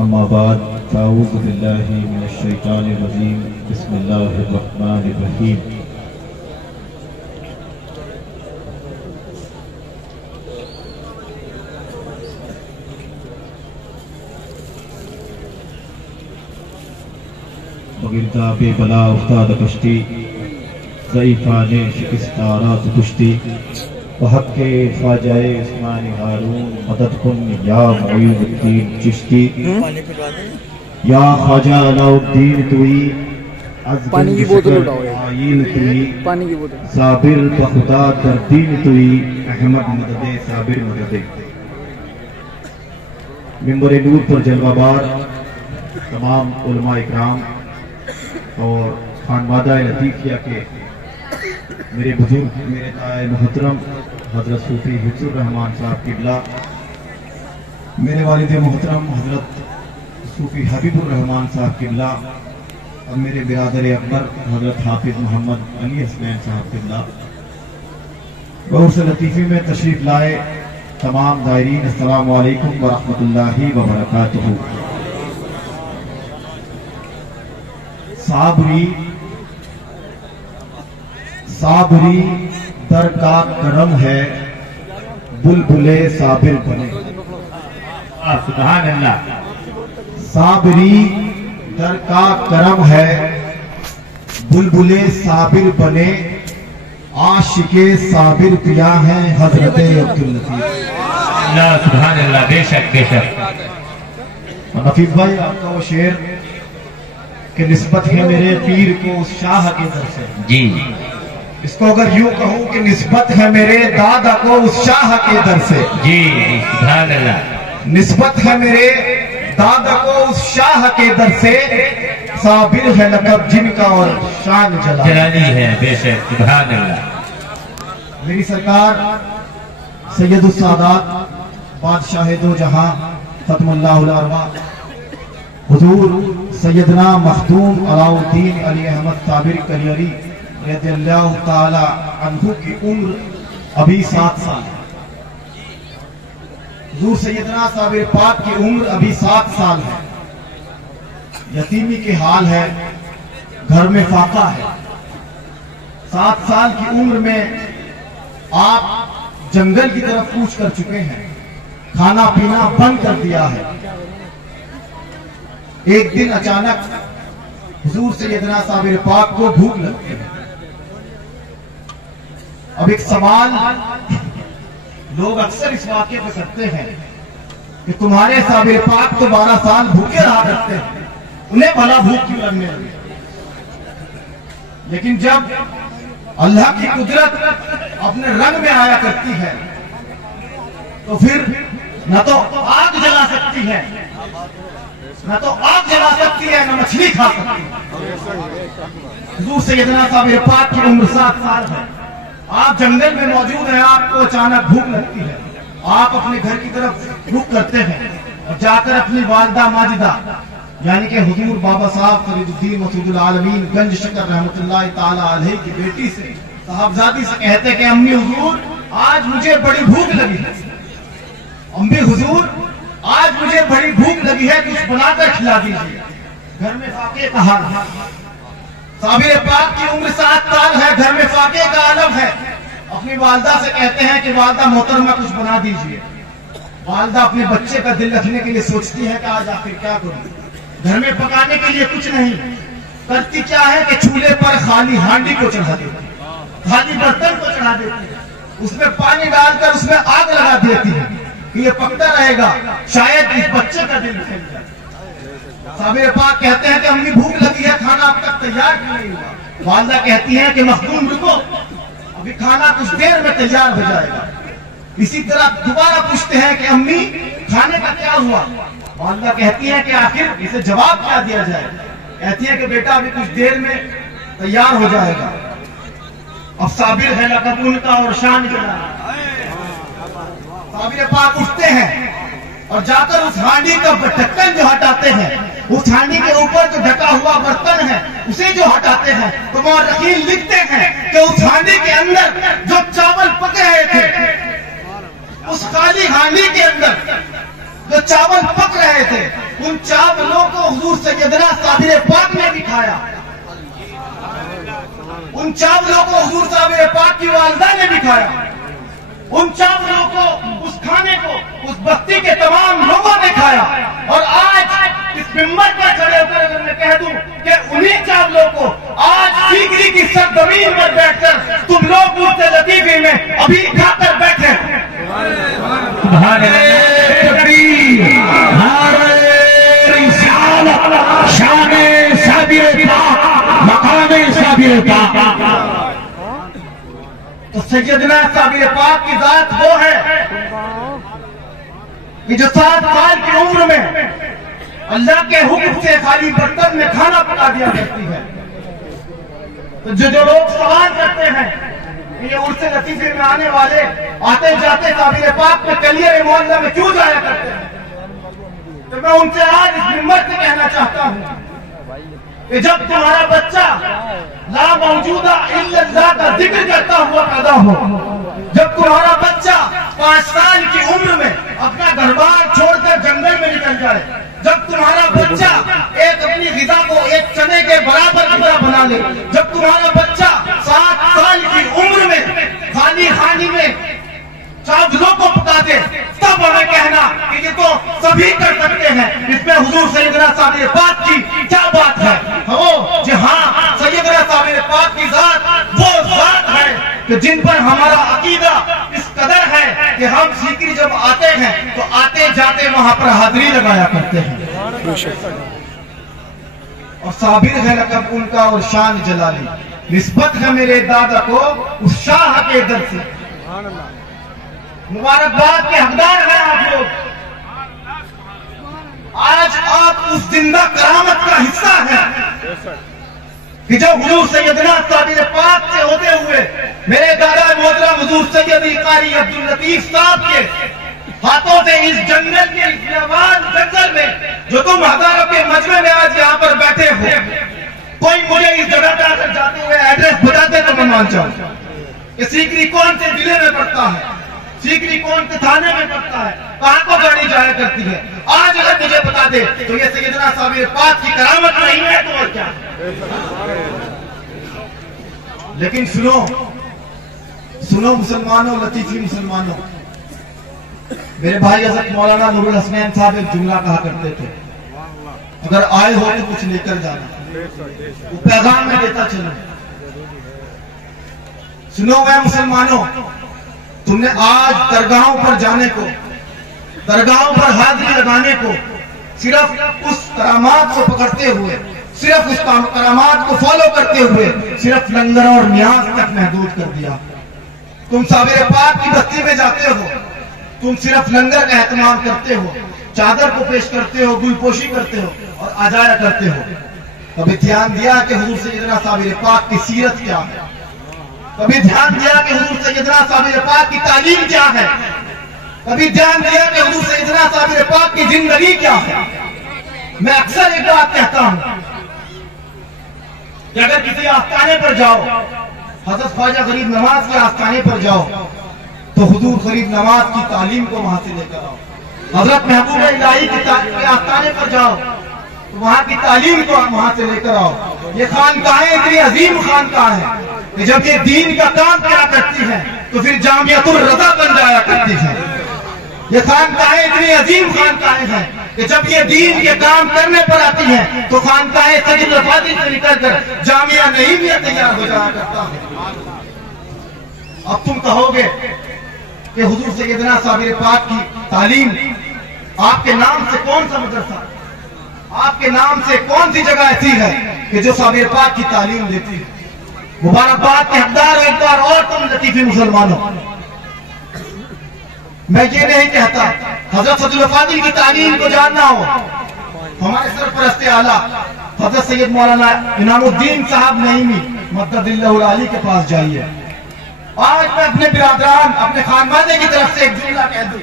अम्मा बाद फ़अऊज़ु बिल्लाहि मिनश शैतानिर रजीम बिस्मिल्लाहिर रहमानिर रहीम। बगिरदा बेबला उस्ताद कश्ती ज़ईफ़ाने शिकस्तारात कुश्ती वहक के ख्वाजाए उस्मानी हारून मदद कुन या मुईनुद्दीन चिश्ती या ख्वाजा अलाउद्दीन तुई पानी की बोतल उठाओ आयीन तुई पानी की बोतल साबिर बखुदा दरदीन तुई अहमद मददे साबिर मददे। मिंबर नूर पर जलवाबार तमाम उलमा इकराम और खानवादा लतीफिया के मेरे बुजुर्ग, मेरे ताए मोहतरम हजरत सूफी हिफ्जुर रहमान साहब किबला, मेरे वालिद मोहतरम हजरत सूफी हबीबुर रहमान साहब किबला और मेरे बिरादर अकबर हजरत हाफिज मोहम्मद अली हसनैन साहब किबला, बहुत से लतीफ़े में तशरीफ लाए तमाम दायरीन, अस्सलामु अलैकुम व रहमतुल्लाहि व बरकातुहू। साबरी दर का करम है बुलबुले साबिर बने। सुभान अल्लाह। साबरी दर का करम है बुलबुले साबिर बने, आशिके साबिर पिया है हजरत अब्दुल लतीफ। सुभान अल्लाह। बेशक बेशक। नफीस भाई आपका वो शेर कि निस्बत है मेरे पीर को उस शाह के दर से। जी, इसको अगर यूं कहूं कि निस्बत है मेरे दादा को उस शाह के दर से। जी, सुभान अल्लाह। निस्बत है मेरे दादा को उस शाह के दर से, साबिर है लक़ब जिनका और शान जलाली है। बेशक, सुभान अल्लाह। मेरी सरकार सैयदुस सादात बादशाह दो जहां ख़त्मुल्लाहुल अरवा हुजूर सैयदना मखदूम अलाउद्दीन अली अहमद साबिर कलियरी रज़ियल्लाहु ताला अन्हु की उम्र अभी 7 साल है। हुजूर सैयदना साबिर पाक की उम्र अभी 7 साल है। यतीमी के हाल है, घर में फाका है। 7 साल की उम्र में आप जंगल की तरफ कूच कर चुके हैं, खाना पीना बंद कर दिया है। एक दिन अचानक हुजूर सैयदना साबिर पाक को भूख लगती है। अब एक सवाल लोग अक्सर इस वाक्य पे करते हैं कि तुम्हारे साबिर पाक तो 12 साल भूखे रहा करते हैं, उन्हें भला भूख क्यों लगने लगी? लेकिन जब अल्लाह की कुदरत अपने रंग में आया करती है तो फिर न तो आग जला सकती है, न तो आग जला सकती है, न मछली खा सकती है। हुजूर सैयदना साबिर पाक की उम्र 7 साल है। आप जंगल में मौजूद हैं, आपको अचानक भूख लगती है। आप अपने घर की तरफ रुख करते हैं और जाकर अपनी वालिदा माजिदा यानी कि हुजूर बाबा साहब फरीदुद्दीन मसूदुल आलमीन गंज शकर रहमतुल्लाह ताला अलैहि की बेटी से साहबजादी से कहते कि अम्मी हुजूर आज मुझे बड़ी भूख लगी है। अम्मी हुजूर आज मुझे बड़ी भूख लगी है, कुछ बनाकर खिला दीजिए। घर में फाके का हाल है। साबिर पाक की उम्र 7 साल है, घर में फाके का आलम है। अपनी वालिदा से कहते हैं कि वालिदा मोहतरमा कुछ बना दीजिए। वालिदा अपने बच्चे का दिल रखने के लिए सोचती है कि आज आखिर क्या करूं। घर में पकाने के लिए कुछ नहीं, करती क्या है कि चूल्हे पर खाली हांडी को चढ़ा देती, खाली बर्तन को चढ़ा देती है, उसमें पानी डालकर उसमें आग लगा देती है कि ये पकता रहेगा, शायद इस बच्चे का दिल निकल जाए। साबिर पाक कहते हैं कि अम्मी भूख लगी है, खाना अब तक तैयार क्यों नहीं हुआ? वालिदा कहती है कि मखदूम रुको, अभी खाना कुछ देर में तैयार हो जाएगा। इसी तरह दोबारा पूछते हैं कि अम्मी खाने का क्या हुआ? वालिदा कहती है कि आखिर इसे जवाब क्या दिया जाए? कहती है कि बेटा अभी कुछ देर में तैयार हो जाएगा। अब साबिर है लक़ब उनका और शान जलाली। साबिर पाक उठते हैं और जाकर उस हांडी का ढक्कन जो हटाते हैं, उस हांडी के ऊपर जो ढका हुआ बर्तन है उसे जो हटाते हैं, तो मौरखीन लिखते हैं कि उस हांडी के अंदर जो चावल पक रहे थे, उस खाली हांडी के अंदर जो चावल पक रहे थे, उन हुजूर सैयदना साबिर पाक ने भी खाया। उन चावलों को हुजूर साबिर पाक की वालिदा ने भी खाया। उन चावलों को, उस खाने को उस बस्ती के तमाम लोगों ने खाया। और आज इस मिंबर पर खड़े होकर अगर मैं कह दूं कि उन्हीं चावलों को आज सीकरी की सरजमीन पर बैठकर तुम लोग मुझसे लतीफी में अभी खाकर बैठे हैं। सुभान तो सैयदना साबिर पाक की जात वो है कि जो 7 साल की उम्र में अल्लाह के हुक्म से खाली बर्तन में खाना पका दिया करती है। तो जो लोग सवाल करते हैं कि ये उर्से लतीफे में आने वाले आते जाते साबिर पाक के कलियर मोहल्ला में क्यों जाया करते हैं, तो मैं उनसे आज इस मिंबर से कहना चाहता हूं कि जब तुम्हारा बच्चा ला मौजूदा इल्लल्लाह का जिक्र करता हुआ पैदा हो, जब तुम्हारा बच्चा 5 साल की उम्र में अपना घर बार छोड़कर जंगल में निकल जाए, जब तुम्हारा बच्चा एक अपनी ग़िज़ा को एक चने के बराबर ग़िज़ा बना ले, जब तुम्हारा बच्चा 7 साल की उम्र में खाली खानी में चावलों को पका दे, तब हमें कहना कि ये तो सभी कर सकते हैं, इसमें हुजूर सैयदना साबिर पाक की क्या बात है। हो जी हाँ, सैयदना साबिर पाक की जात वो जात है कि जिन पर हमारा अकीदा इस कदर है कि हम सीकरी जब आते हैं तो आते जाते वहां पर हाजिरी लगाया करते हैं। और साबिर है लक़ब उनका और शान जलाली, निस्बत है मेरे दादा को उस शाह के दर से। मुबारकबाद के हकदार हैं आप लोग। आज आप उस जिंदा करामत का हिस्सा हैं कि जब हुजूर सैयदना साबिर पाक से होते हुए मेरे दादा मोहतरम हुजूर सैयदी कारी अब्दुल लतीफ साहब के हाथों से इस जंगल के जंगल में जो तुम हजारों के मजमे में आज यहाँ पर बैठे हो, कोई मुझे इस जगह पर आकर जाते हुए एड्रेस बताते तो मैं मान जाऊं कि सीकरी कौन से जिले में पड़ता है, सीकरी कौन से थाने में पड़ता है, कहां को गाड़ी जाया करती है। आज अगर मुझे बता दे तो ये सैयदना साबिर पाक की करामत नहीं है तो और क्या। लेकिन सुनो सुनो मुसलमानों, लतीफी मुसलमानों, मेरे भाई हज़रत मौलाना नूरुल हसनैन साहब एक जुमला कहा करते थे, अगर आए हो तो कुछ लेकर जाना, वो पैगाम में देता चलो। सुनो वह मुसलमानों, तुमने आज दरगाहों पर जाने को, दरगाहों पर हाजिरी लगाने को सिर्फ उस करामात को पकड़ते हुए, सिर्फ उस करामात को फॉलो करते हुए सिर्फ लंगर और न्याज तक महदूद कर दिया। तुम साबिर पाक की बस्ती में जाते हो, तुम सिर्फ लंगर का एहतमाम करते हो, चादर को पेश करते हो, गुलपोशी करते हो और आजाया करते हो। कभी ध्यान दिया कि हुजूर सैयदना साबिर पाक की सीरत क्या है? कभी ध्यान दिया कि हुजूर सैयदना साबिर पाक की तालीम क्या है? कभी ध्यान दिया कि हुजूर सैयदना साबिर पाक की जिंदगी क्या है? मैं अक्सर एक बात कहता हूं कि अगर किसी आस्थाने पर जाओ, हज़रत ख्वाजा गरीब नवाज के आस्थाने पर जाओ, तो हुजूर गरीब नवाज की तालीम को वहां से लेकर आओ। हज़रत महबूब इलाही के आस्थाने पर जाओ तो वहां की तालीम को वहां से लेकर आओ। ये खानकाहें इतनी अजीम खानकाहें हैं कि जब ये दीन का काम क्या करती है तो फिर जामियातुल रज़ा बन जाया करती है। ये खानकाहें इतनी अजीम खानकाहें हैं कि जब ये दीन के काम करने पर आती हैं तो खानकाहें सैयद रफ़ादी से निकलकर जामिया नईमिया तैयार हो जाया करता है। अब तुम कहोगे कि हुजूर सैयदना साबिर पाक की तालीम, आपके नाम से कौन सा मदरसा, आपके नाम से कौन सी जगह ऐसी है कि जो साबिर पाक की तालीम देती है? मुबारकबाद के हकदार एक बार और तुम लतीफी मुसलमानों। मैं ये नहीं कहता हज़रत फजल फादिल की तालीम को जानना हो, हमारे सरपरस्त आला हज़रत सैयद मौलाना इनामुद्दीन साहब नईमी मद्ददिल्लाहुल आली के पास जाइए। आज मैं अपने बिरादरान, अपने खानवादे की तरफ से एक जुमला कह दूं,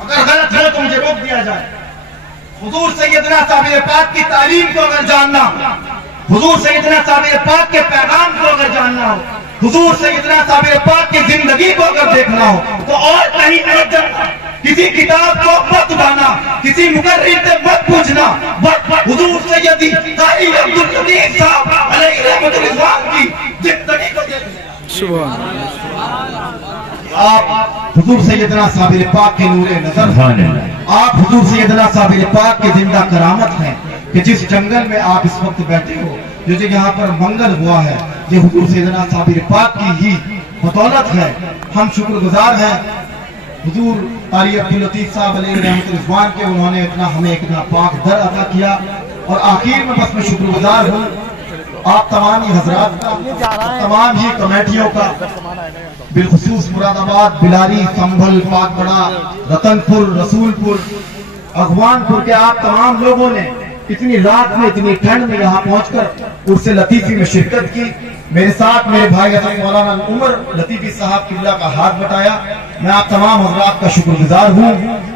अगर गलत हो तो मुझे रोक दिया जाए। हुजूर सैयदना साबिर पाक की तालीम को अगर जानना, हुजूर सैयदना साबिर पाक के पैगाम को अगर जानना हो, हुजूर सैयदना साबिर पाक की जिंदगी को अगर देखना हो तो और कहीं एक जगह किसी किताब को मत उठाना, किसी मुकर्रिर से मत पूछना, हुजूर सैयदी कारी अब्दुल लतीफ साहब अलैहि रहमतुल रिज़वान की जिंदगी को देखना। सुभान आप हुजूर सैयदना साबिर पाक के नूरे नजर, आप हुजूर सैयदना साबिर पाक के जिंदा करामत हैं कि जिस जंगल में आप इस वक्त बैठे हो, जो यहाँ पर मंगल हुआ है, ये हुजूर सैयदना साबिर पाक की ही बदौलत है। हम शुक्रगुजार हैं हुजूर कारी अब्दुल लतीफ साहब अलैहि रहमतुल रिज़वान के, उन्होंने हमें इतना पाक दर अता किया। और आखिर में बस मैं शुक्रगुजार हूँ आप तमाम ही हजरात का, तमाम ही कमेटियों का, बिलखुसूस मुरादाबाद, बिलारी, संभल, पाकबड़ा, रतनपुर, रसूलपुर, अगवानपुर के आप तमाम लोगों ने इतनी रात में, इतनी ठंड में यहाँ पहुंचकर उर्से लतीफी में शिरकत की। मेरे साथ मेरे भाई हज़रत मौलाना उमर लतीफी साहब किबला का हाथ बटाया। मैं आप तमाम हजरात का शुक्रगुजार हूँ।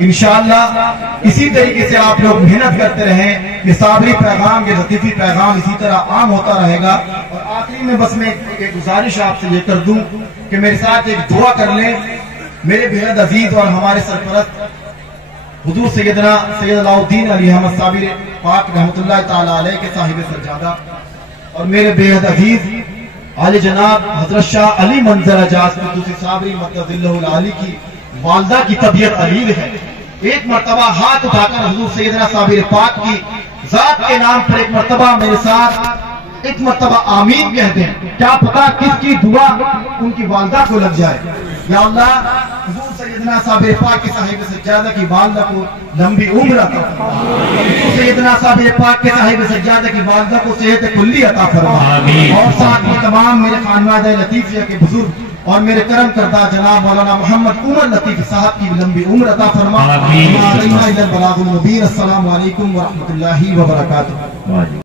इंशाअल्लाह इसी तरीके से आप लोग मेहनत करते रहें, ये साबरी पैगाम, ये लतीफी पैगाम इसी तरह आम होता रहेगा। और आखिरी में बस मैं एक गुजारिश आपसे ये कर दूं कि मेरे साथ एक दुआ कर लें। मेरे बेहद अजीज और हमारे सरपरस्त हुजूर सैयदना सैयद अलाउद्दीन अली अहमद साबिर पाक रहमतुल्लाह ताला अलैह के साहिब सज्जादा और मेरे बेहद अजीज आले जनाब हजरत शाह अली मंजर अजाज कुद्दुसी साबरी मद्ददिल्लहुल आली की वालदा की तबीयत अलील है। एक मर्तबा हाथ उठाकर हुजूर सैयदना साबिर पाक की जात के नाम पर एक मर्तबा मेरे साथ एक मर्तबा आमीन कह दें। क्या पता किसकी दुआ उनकी वालदा को लग जाए। या अल्लाह हुजूर सैयदना साबिर पाक के साहिब सज्जादा की वालदा को लंबी उम्र अता फरमा। हुजूर सैयदना साबिर पाक के साहिब सज्जादा की वालदा को सेहत कुल्ली अता फरमा। और साथ में तमाम मेरे खानवादा लतीफिया के बुजुर्ग और मेरे करम करदा जनाब मौलाना मोहम्मद उमर लतीफ साहब की लंबी उम्र अता फरमा। अस्सलामु अलैकुम व रहमतुल्लाहि व बरकातुहू।